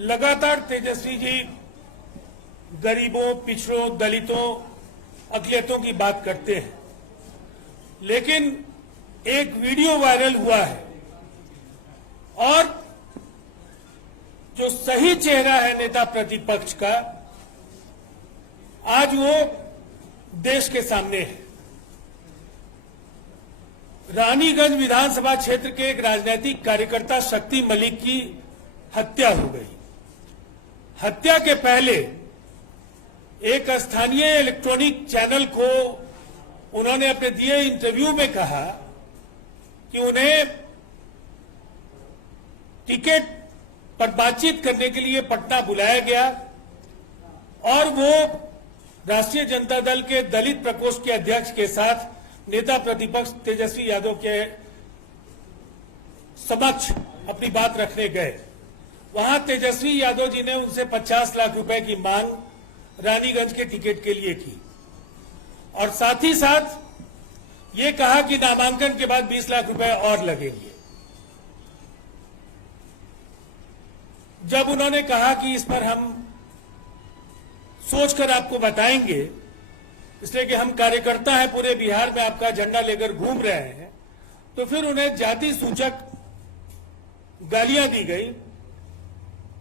लगातार तेजस्वी जी गरीबों, पिछड़ों, दलितों, अकलियतों की बात करते हैं, लेकिन एक वीडियो वायरल हुआ है और जो सही चेहरा है नेता प्रतिपक्ष का, आज वो देश के सामने है। रानीगंज विधानसभा क्षेत्र के एक राजनीतिक कार्यकर्ता शक्ति मलिक की हत्या हो गई। हत्या के पहले एक स्थानीय इलेक्ट्रॉनिक चैनल को उन्होंने अपने दिए इंटरव्यू में कहा कि उन्हें टिकट पर बातचीत करने के लिए पटना बुलाया गया और वो राष्ट्रीय जनता दल के दलित प्रकोष्ठ के अध्यक्ष के साथ नेता प्रतिपक्ष तेजस्वी यादव के समक्ष अपनी बात रखने गए। वहां तेजस्वी यादव जी ने उनसे 50 लाख रुपए की मांग रानीगंज के टिकट के लिए की और साथ ही साथ ये कहा कि नामांकन के बाद 20 लाख रुपए और लगेंगे। जब उन्होंने कहा कि इस पर हम सोचकर आपको बताएंगे, इसलिए कि हम कार्यकर्ता हैं, पूरे बिहार में आपका झंडा लेकर घूम रहे हैं, तो फिर उन्हें जाति सूचक गालियां दी गई।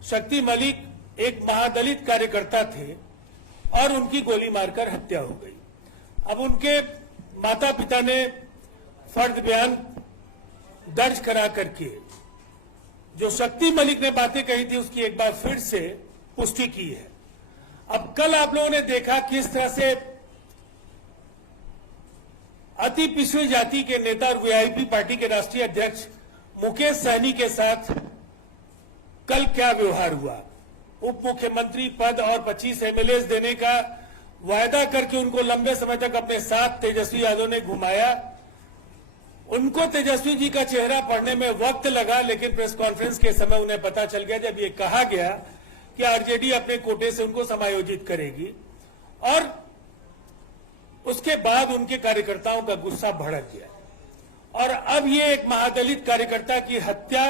शक्ति मलिक एक महादलित कार्यकर्ता थे और उनकी गोली मारकर हत्या हो गई। अब उनके माता पिता ने फर्द बयान दर्ज करा करके जो शक्ति मलिक ने बातें कही थी उसकी एक बार फिर से पुष्टि की है। अब कल आप लोगों ने देखा किस तरह से अति पिछड़ी जाति के नेता और वीआईपी पार्टी के राष्ट्रीय अध्यक्ष मुकेश सहनी के साथ कल क्या व्यवहार हुआ। उप मुख्यमंत्री पद और 25 एमएलए देने का वायदा करके उनको लंबे समय तक अपने साथ तेजस्वी यादव ने घुमाया। उनको तेजस्वी जी का चेहरा पढ़ने में वक्त लगा, लेकिन प्रेस कॉन्फ्रेंस के समय उन्हें पता चल गया जब ये कहा गया कि आरजेडी अपने कोटे से उनको समायोजित करेगी, और उसके बाद उनके कार्यकर्ताओं का गुस्सा भड़क गया और अब ये एक महादलित कार्यकर्ता की हत्या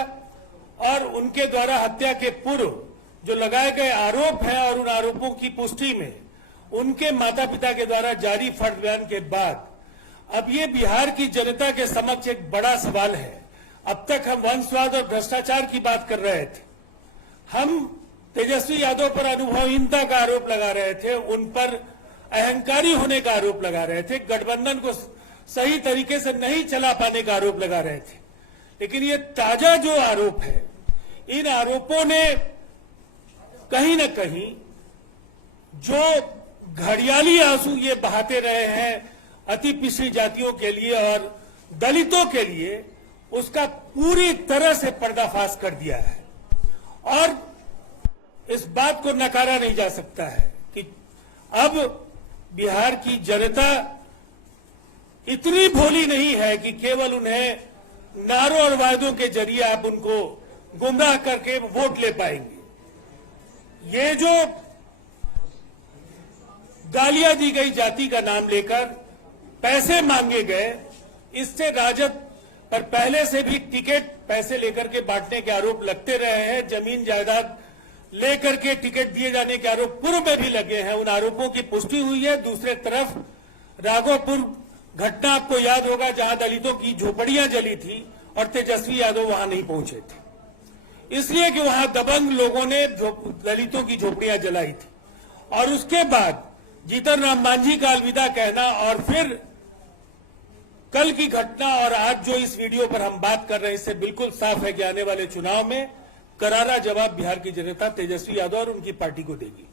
और उनके द्वारा हत्या के पूर्व जो लगाए गए आरोप हैं और उन आरोपों की पुष्टि में उनके माता पिता के द्वारा जारी फर्द बयान के बाद अब ये बिहार की जनता के समक्ष एक बड़ा सवाल है। अब तक हम वंशवाद और भ्रष्टाचार की बात कर रहे थे, हम तेजस्वी यादव पर अनुभवहीनता का आरोप लगा रहे थे, उन पर अहंकारी होने का आरोप लगा रहे थे, गठबंधन को सही तरीके से नहीं चला पाने का आरोप लगा रहे थे। लेकिन ये ताजा जो आरोप है, इन आरोपों ने कहीं न कहीं जो घड़ियाली आंसू ये बहाते रहे हैं अति पिछड़ी जातियों के लिए और दलितों के लिए, उसका पूरी तरह से पर्दाफाश कर दिया है। और इस बात को नकारा नहीं जा सकता है कि अब बिहार की जनता इतनी भोली नहीं है कि केवल उन्हें नारों और वायदों के जरिए आप उनको गुमराह करके वोट ले पाएंगे। ये जो गालियां दी गई जाति का नाम लेकर पैसे मांगे गए, इससे राजद पर पहले से भी टिकट पैसे लेकर के बांटने के आरोप लगते रहे हैं। जमीन जायदाद लेकर के टिकट दिए जाने के आरोप पूर्व में भी लगे हैं, उन आरोपों की पुष्टि हुई है। दूसरे तरफ राघोपुर घटना आपको याद होगा जहां दलितों की झोपड़ियां जली थी और तेजस्वी यादव वहां नहीं पहुंचे थे, इसलिए कि वहां दबंग लोगों ने दलितों की झोपड़ियां जलाई थी। और उसके बाद जीतन राम मांझी का अलविदा कहना और फिर कल की घटना और आज जो इस वीडियो पर हम बात कर रहे हैं, इससे बिल्कुल साफ है कि आने वाले चुनाव में करारा जवाब बिहार की जनता तेजस्वी यादव और उनकी पार्टी को देगी।